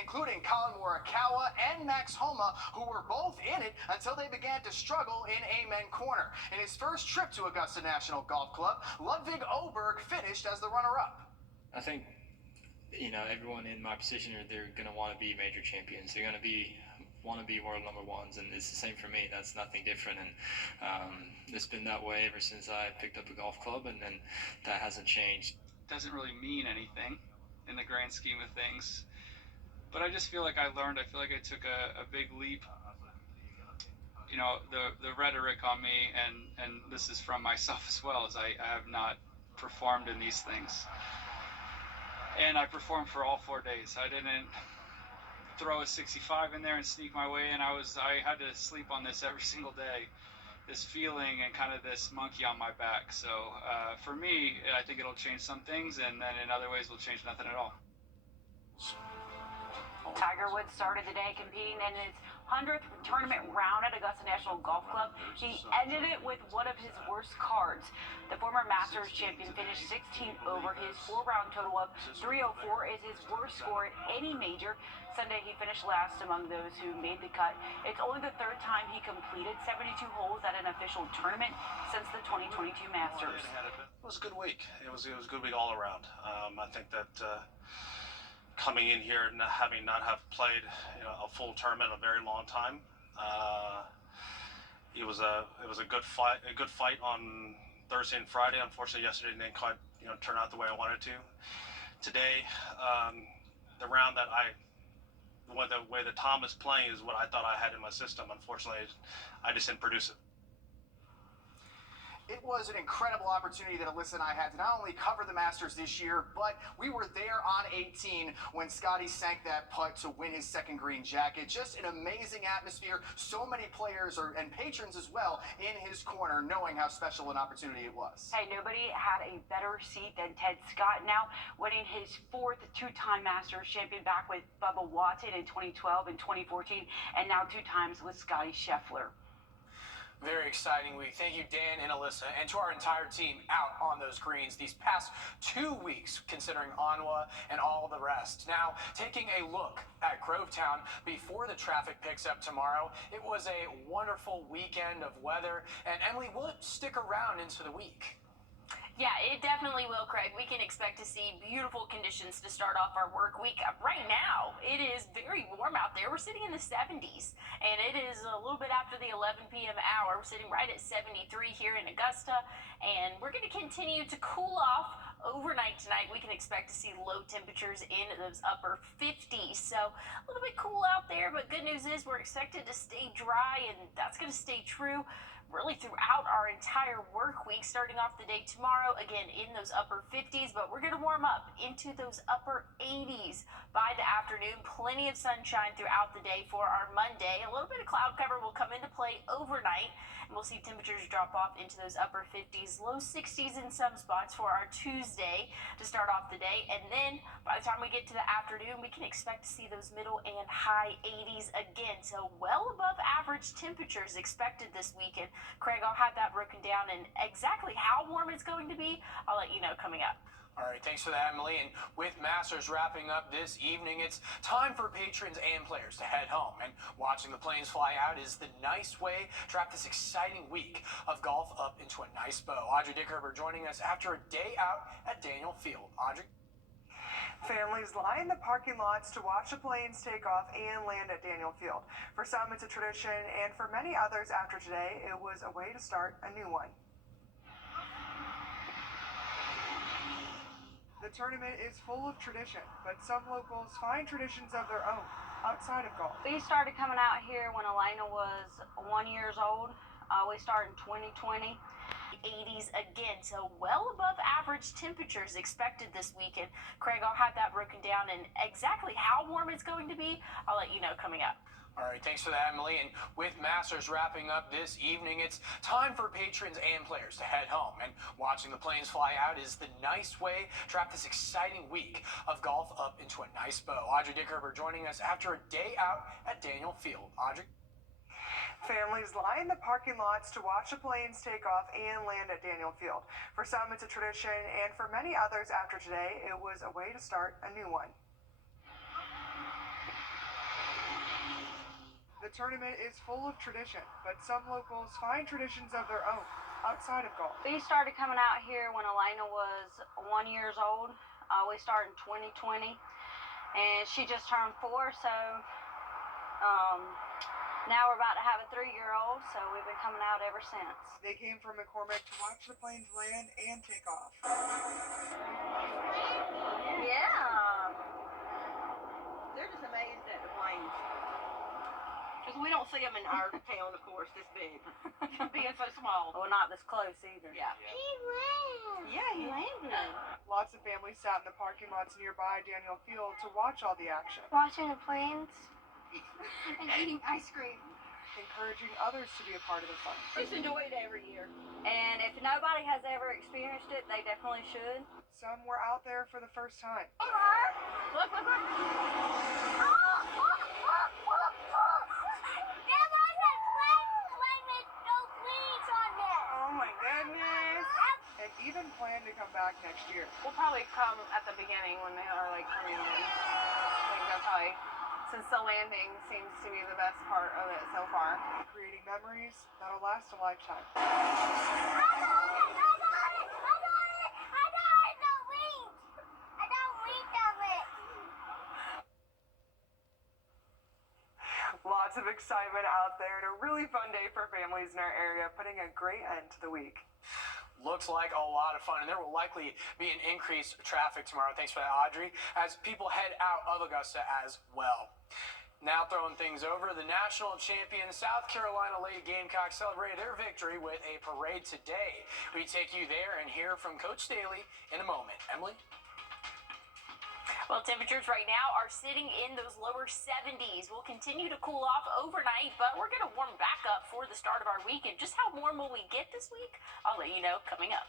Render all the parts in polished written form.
including Colin Morikawa and Max Homa, who were both in it until they began to struggle in Amen Corner. In his first trip to Augusta National Golf Club, Ludwig Oberg finished as the runner-up. I think, everyone in my position, they're going to want to be major champions. They're going to want to be world number ones, and it's the same for me. That's nothing different, and it's been that way ever since I picked up a golf club, and then that hasn't changed. Doesn't really mean anything in the grand scheme of things, but I just feel like I learned. I feel like I took a big leap. The rhetoric on me, and this is from myself as well, is I have not performed in these things, and I performed for all 4 days. I didn't throw a 65 in there and sneak my way in. I had to sleep on this every single day, this feeling and kind of this monkey on my back. So for me, I think it'll change some things, and then in other ways will change nothing at all. Tiger Woods started the day competing in his 100th tournament round at Augusta National Golf Club. He ended it with one of his worst cards. The former Masters champion finished 16th over. His 4-round total of 304 is his worst score at any major. Sunday, he finished last among those who made the cut. It's only the third time he completed 72 holes at an official tournament since the 2022 Masters. It was a good week. It was a good week all around. I think that coming in here and having not have played a full tournament in a very long time, it was a good fight on Thursday and Friday. Unfortunately, yesterday didn't quite turn out the way I wanted to. Today, the round that the way that Tom is playing is what I thought I had in my system. Unfortunately, I just didn't produce it. It was an incredible opportunity that Alyssa and I had to not only cover the Masters this year, but we were there on 18 when Scotty sank that putt to win his second green jacket. Just an amazing atmosphere. So many players and patrons as well in his corner, knowing how special an opportunity it was. Hey, nobody had a better seat than Ted Scott, now winning his 4th two-time Masters champion, back with Bubba Watson in 2012 and 2014, and now 2 times with Scotty Scheffler. Very exciting week. Thank you, Dan and Alyssa, and to our entire team out on those greens these past 2 weeks, considering Onwa and all the rest. Now, taking a look at Grovetown before the traffic picks up tomorrow, it was a wonderful weekend of weather. And Emily, will it stick around into the week? Yeah, it definitely will, Craig. We can expect to see beautiful conditions to start off our work week. Right now, it is very warm out there. We're sitting in the 70s, and it is a little bit after the 11 p.m. hour. We're sitting right at 73 here in Augusta, and we're going to continue to cool off overnight tonight. We can expect to see low temperatures in those upper 50s, so a little bit cool out there, but good news is we're expected to stay dry, and that's going to stay true really throughout our entire work week, starting off the day tomorrow, again, in those upper 50s, but we're going to warm up into those upper 80s by the afternoon. Plenty of sunshine throughout the day for our Monday. A little bit of cloud cover will come into play overnight, and we'll see temperatures drop off into those upper 50s, low 60s in some spots for our Tuesday to start off the day. And then by the time we get to the afternoon, we can expect to see those middle and high 80s again. So well above average temperatures expected this weekend. Craig, I'll have that broken down, and exactly how warm it's going to be, I'll let you know coming up. All right, thanks for that, Emily. And with Masters wrapping up this evening, it's time for patrons and players to head home. And watching the planes fly out is the nice way to wrap this exciting week of golf up into a nice bow. Audrey Dickerber joining us after a day out at Daniel Field. Audrey? Families line the parking lots to watch the planes take off and land at Daniel Field. For some, it's a tradition, and for many others after today, it was a way to start a new one. The tournament is full of tradition, but some locals find traditions of their own outside of golf. We started coming out here when Elena was 1 year old. We started in 2020. 80s again, so well above average temperatures expected this weekend. Craig, I'll have that broken down, and exactly how warm it's going to be, I'll let you know coming up. All right, thanks for that, Emily. And with Masters wrapping up this evening, it's time for patrons and players to head home. And watching the planes fly out is the nice way to wrap this exciting week of golf up into a nice bow. Audrey Dickerber joining us after a day out at Daniel Field. Audrey? Families line the parking lots to watch the planes take off and land at Daniel Field. For some, it's a tradition, and for many others after today, it was a way to start a new one. The tournament is full of tradition, but some locals find traditions of their own outside of golf. We started coming out here when Elena was 1 year old. We started in 2020, and she just turned 4, so now we're about to have a 3-year-old, so we've been coming out ever since. They came from McCormick to watch the planes land and take off. Yeah. They're just amazed at the planes. Because we don't see them in our town, of course, this big. Being so small. Well, not this close either. Yeah. He landed. Yeah, he landed. Lots of families sat in the parking lots nearby Daniel Field to watch all the action, Watching the planes and eating ice cream. encouraging others to be a part of the fun. Just enjoy it every year. And if nobody has ever experienced it, they definitely should. Some were out there for the first time. Look, look, look. There was a plane with no wings on there. Oh my goodness. And even plan to come back next year. We'll probably come at the beginning when they are like coming in. I think that's probably, since the landing seems to be the best part of it so far. Creating memories that'll last a lifetime. I got it. No wings. I got wings of it. Lots of excitement out there and a really fun day for families in our area, putting a great end to the week. Looks like a lot of fun, and there will likely be an increased traffic tomorrow. Thanks for that, Audrey, as people head out of Augusta as well. Now throwing things over, the national champion South Carolina Lady Gamecocks celebrated their victory with a parade today. We take you there and hear from Coach Staley in a moment. Emily? Well, temperatures right now are sitting in those lower 70s. We'll continue to cool off overnight, but we're going to warm back up for the start of our week. And just how warm will we get this week? I'll let you know coming up.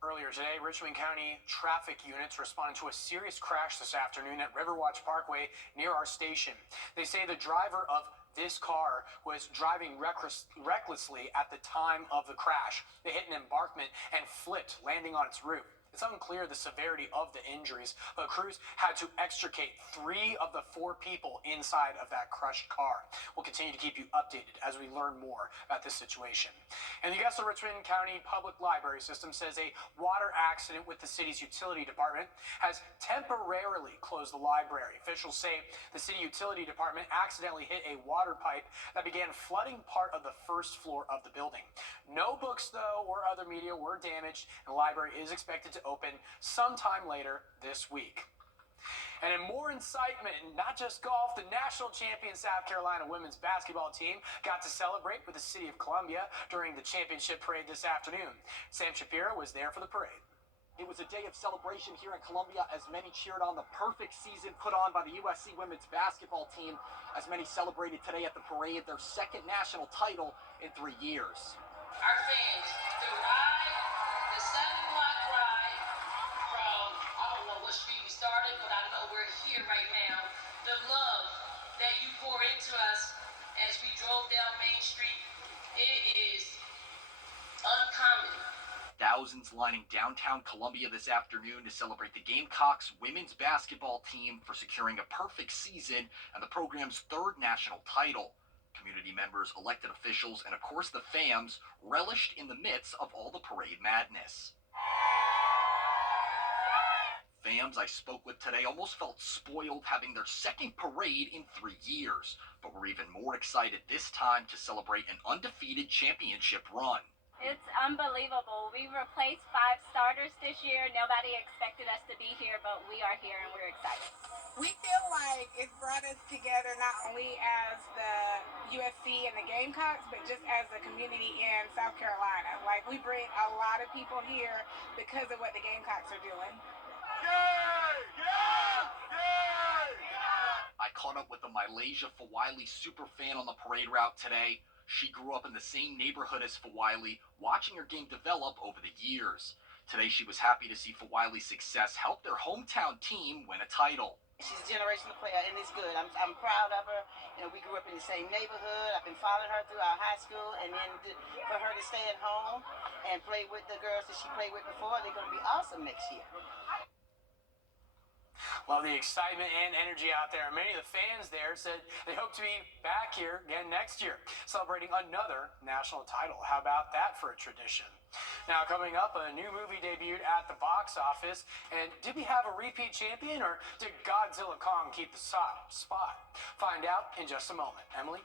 Earlier today, Richmond County traffic units responded to a serious crash this afternoon at Riverwatch Parkway near our station. They say the driver of this car was driving recklessly at the time of the crash. They hit an embankment and flipped, landing on its roof. It's unclear the severity of the injuries, but crews had to extricate 3 of the 4 people inside of that crushed car. We'll continue to keep you updated as we learn more about this situation. And the Augusta Richmond County Public Library System says a water accident with the city's utility department has temporarily closed the library. Officials say the city utility department accidentally hit a water pipe that began flooding part of the first floor of the building. No books, though, or other media were damaged, and the library is expected to open sometime later this week. And in more incitement, not just golf, the national champion South Carolina women's basketball team got to celebrate with the city of Columbia during the championship parade this afternoon. Sam Shapiro was there for the parade. It was a day of celebration here in Columbia as many cheered on the perfect season put on by the USC women's basketball team, as many celebrated today at the parade their second national title in 3 years. Our fans, the ride, the 7-block ride from, I don't know what street we started, but I know we're here right now. The love that you pour into us as we drove down Main Street, it is uncommon. Thousands lining downtown Columbia this afternoon to celebrate the Gamecocks women's basketball team for securing a perfect season and the program's 3rd national title. Community members, elected officials, and of course the fans relished in the midst of all the parade madness. Fans I spoke with today almost felt spoiled having their second parade in 3 years, but were even more excited this time to celebrate an undefeated championship run. It's unbelievable. We replaced 5 starters this year. Nobody expected us to be here, but we are here and we're excited. We feel like it's brought us together not only as the USC and the Gamecocks, but just as a community in South Carolina. Like, we bring a lot of people here because of what the Gamecocks are doing. I caught up with a Malaysia Fawiley super fan on the parade route today. She grew up in the same neighborhood as Fawiley, watching her game develop over the years. Today she was happy to see Fawiley's success help their hometown team win a title. She's a generational player, and it's good. I'm proud of her. You know, we grew up in the same neighborhood. I've been following her through our high school, and then for her to stay at home and play with the girls that she played with before, they're going to be awesome next year. Love the excitement and energy out there. Many of the fans there said they hope to be back here again next year, celebrating another national title. How about that for a tradition? Now, coming up, a new movie debuted at the box office. And did we have a repeat champion, or did Godzilla Kong keep the spot? Find out in just a moment. Emily?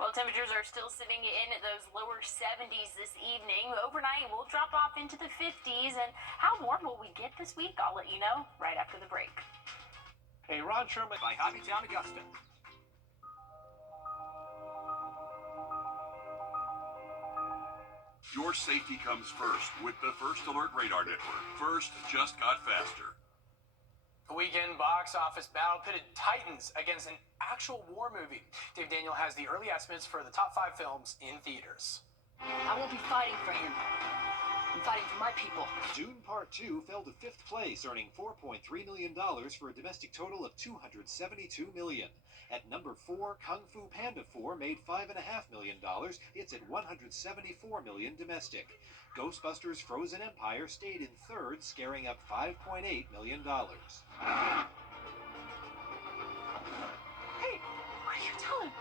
Well, temperatures are still sitting in at those lower 70s this evening. Overnight, we'll drop off into the 50s. And how warm will we get this week? I'll let you know right after the break. Hey, Ron Sherman by Hobbytown Augusta. Your safety comes first with the First Alert Radar Network. First just got faster. The weekend box office battle pitted Titans against an actual war movie. Dave Daniel has the early estimates for the top 5 films in theaters. I won't be fighting for him. I'm fighting for my people. Dune Part 2 fell to 5th place, earning $4.3 million for a domestic total of $272 million. At number 4, Kung Fu Panda 4 made $5.5 million. It's at $174 million domestic. Ghostbusters Frozen Empire stayed in 3rd, scaring up $5.8 million. Hey, what are you telling?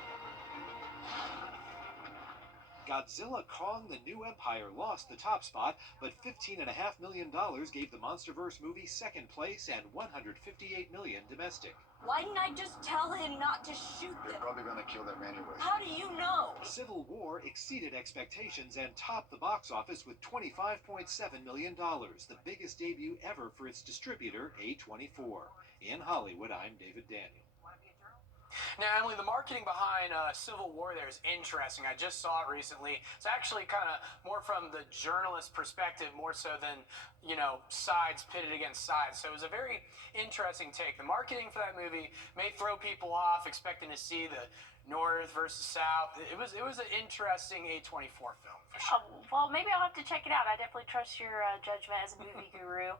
Godzilla Kong the New Empire lost the top spot, but $15.5 million gave the MonsterVerse movie 2nd place and $158 million domestic. Why didn't I just tell him not to shoot them? They're probably gonna kill them anyway. How do you know? Civil War exceeded expectations and topped the box office with $25.7 million, the biggest debut ever for its distributor, A24. In Hollywood, I'm David Daniel. Now, Emily, the marketing behind Civil War there is interesting. I just saw it recently. It's actually kind of more from the journalist perspective, more so than, sides pitted against sides. So it was a very interesting take. The marketing for that movie may throw people off, expecting to see the North versus South. It was an interesting A24 film, for sure. Well, maybe I'll have to check it out. I definitely trust your judgment as a movie guru,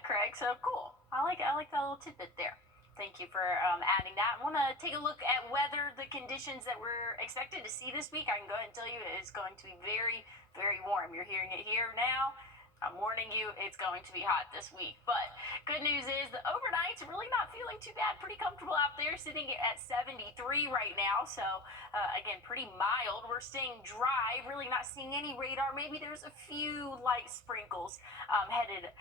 Craig. So cool. I like that little tidbit there. Thank you for adding that. I want to take a look at weather, the conditions that we're expected to see this week. I can go ahead and tell you it's going to be very, very warm. You're hearing it here now. I'm warning you, it's going to be hot this week. But good news is the overnight's really not feeling too bad. Pretty comfortable out there, sitting at 73 right now. So, again, pretty mild. We're staying dry, really not seeing any radar. Maybe there's a few light sprinkles headed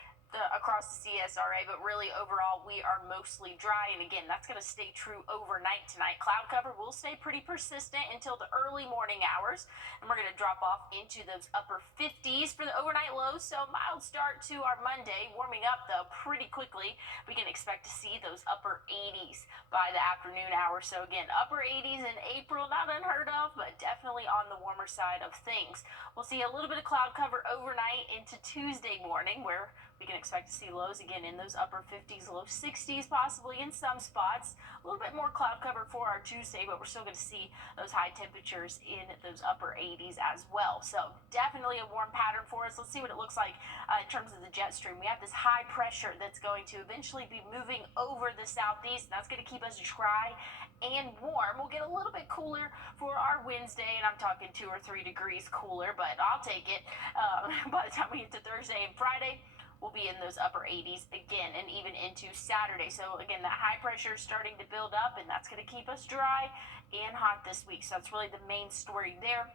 across the CSRA, but really overall we are mostly dry, and again that's going to stay true overnight tonight. Cloud cover will stay pretty persistent until the early morning hours, and we're going to drop off into those upper 50s for the overnight lows. So mild start to our Monday, warming up though pretty quickly. We can expect to see those upper 80s by the afternoon hours. So again, upper 80s in April, not unheard of, but definitely on the warmer side of things. We'll see a little bit of cloud cover overnight into Tuesday morning, where we can expect to see lows again in those upper 50s, low 60s, possibly in some spots. A little bit more cloud cover for our Tuesday, but we're still going to see those high temperatures in those upper 80s as well. So definitely a warm pattern for us. Let's see what it looks like in terms of the jet stream. We have this high pressure that's going to eventually be moving over the southeast. That's going to keep us dry and warm. We'll get a little bit cooler for our Wednesday, and I'm talking 2 or 3 degrees cooler, but I'll take it. By the time we get to Thursday and Friday, we'll be in those upper 80s again, and even into Saturday. So again, that high pressure is starting to build up, and that's going to keep us dry and hot this week. So that's really the main story there.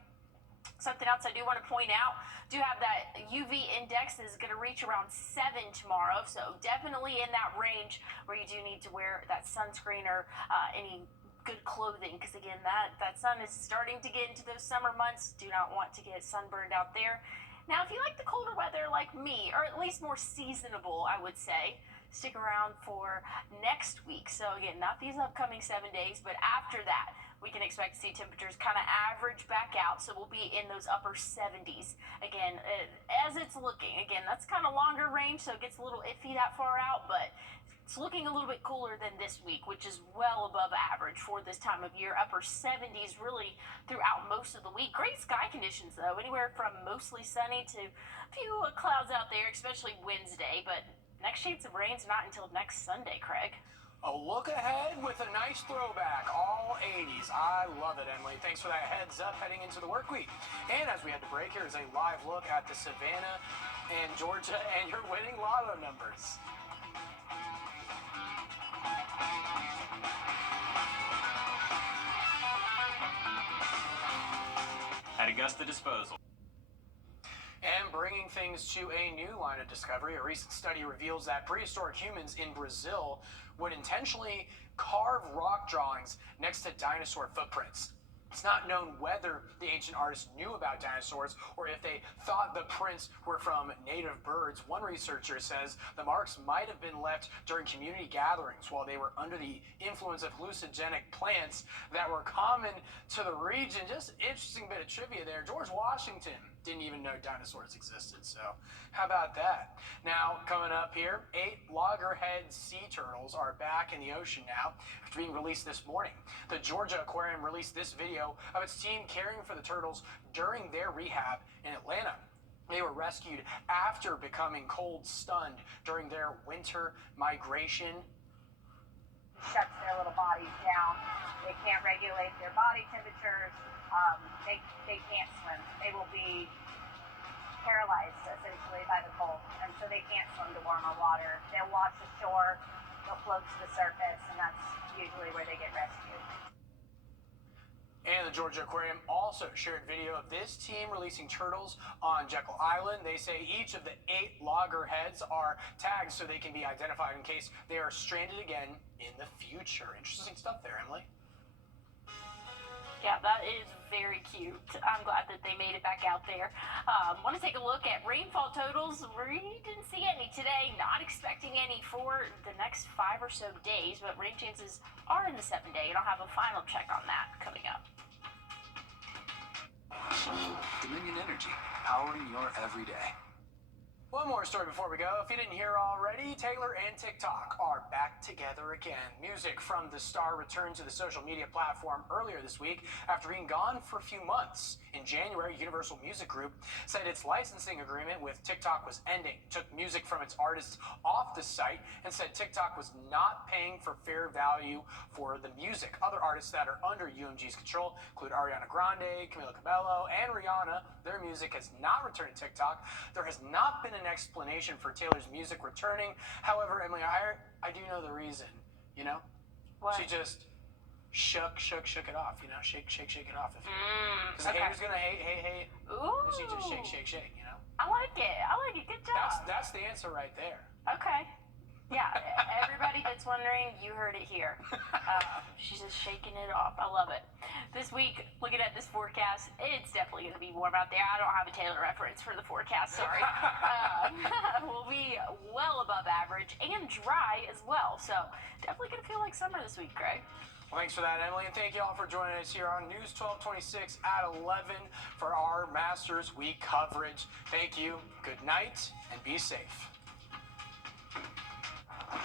Something else I do want to point out, do have that UV index is going to reach around 7 tomorrow. So definitely in that range where you do need to wear that sunscreen or any good clothing, because again, that sun is starting to get into those summer months. Do not want to get sunburned out there. Now, if you like the colder weather like me, or at least more seasonable, I would say, stick around for next week. So again, not these upcoming 7 days, but after that, we can expect to see temperatures kind of average back out. So we'll be in those upper 70s. Again, as it's looking, again, that's kind of longer range, so it gets a little iffy that far out, but it's looking a little bit cooler than this week, which is well above average for this time of year. Upper 70s really throughout most of the week. Great sky conditions, though, anywhere from mostly sunny to a few clouds out there, especially Wednesday. But next chance of rain's not until next Sunday, Craig. A look ahead with a nice throwback, all 80s. I love it, Emily. Thanks for that heads up heading into the work week. And as we had to break, here's a live look at the Savannah and Georgia and your winning lotto numbers. Augusta disposal. And bringing things to a new line of discovery, a recent study reveals that prehistoric humans in Brazil would intentionally carve rock drawings next to dinosaur footprints. It's not known whether the ancient artists knew about dinosaurs or if they thought the prints were from native birds. One researcher says the marks might have been left during community gatherings while they were under the influence of hallucinogenic plants that were common to the region. Just interesting bit of trivia there. George Washington didn't even know dinosaurs existed, so how about that? Now, coming up here, 8 loggerhead sea turtles are back in the ocean now after being released this morning. The Georgia Aquarium released this video of its team caring for the turtles during their rehab in Atlanta. They were rescued after becoming cold stunned during their winter migration. Shuts their little bodies down. They can't regulate their body temperatures. They can't swim. They will be paralyzed essentially by the cold, and so they can't swim to warmer water. They'll wash ashore, they'll float to the surface, and that's usually where they get rescued. And the Georgia Aquarium also shared video of this team releasing turtles on Jekyll Island. They say each of the 8 loggerheads are tagged so they can be identified in case they are stranded again in the future. Interesting stuff there, Emily. Yeah, that is very cute. I'm glad that they made it back out there. Want to take a look at rainfall totals. We didn't see any today. Not expecting any for the next 5 or so days, but rain chances are in the 7-day, and I'll have a final check on that coming up. Dominion Energy, powering your everyday. One more story before we go. If you didn't hear already, Taylor and TikTok are back together again. Music from the star returned to the social media platform earlier this week after being gone for a few months. In January, Universal Music Group said its licensing agreement with TikTok was ending, took music from its artists off the site, and said TikTok was not paying for fair value for the music. Other artists that are under UMG's control include Ariana Grande, Camila Cabello, and Rihanna. Their music has not returned to TikTok. There has not been an explanation for Taylor's music returning. However, Emily, I do know the reason, you know? What? She just shook it off, you know? Shake it off. Because okay. the haters gonna hate. Ooh. She just shake, you know? I like it. Good job. That's the answer right there. Okay. Yeah, everybody that's wondering, you heard it here. She's just shaking it off. I love it. This week, looking at this forecast, it's definitely going to be warm out there. I don't have a Taylor reference for the forecast, sorry. Will be well above average and dry as well. So definitely going to feel like summer this week, Greg. Well, thanks for that, Emily, and thank you all for joining us here on News 1226 at 11 for our Masters Week coverage. Thank you, good night, and be safe.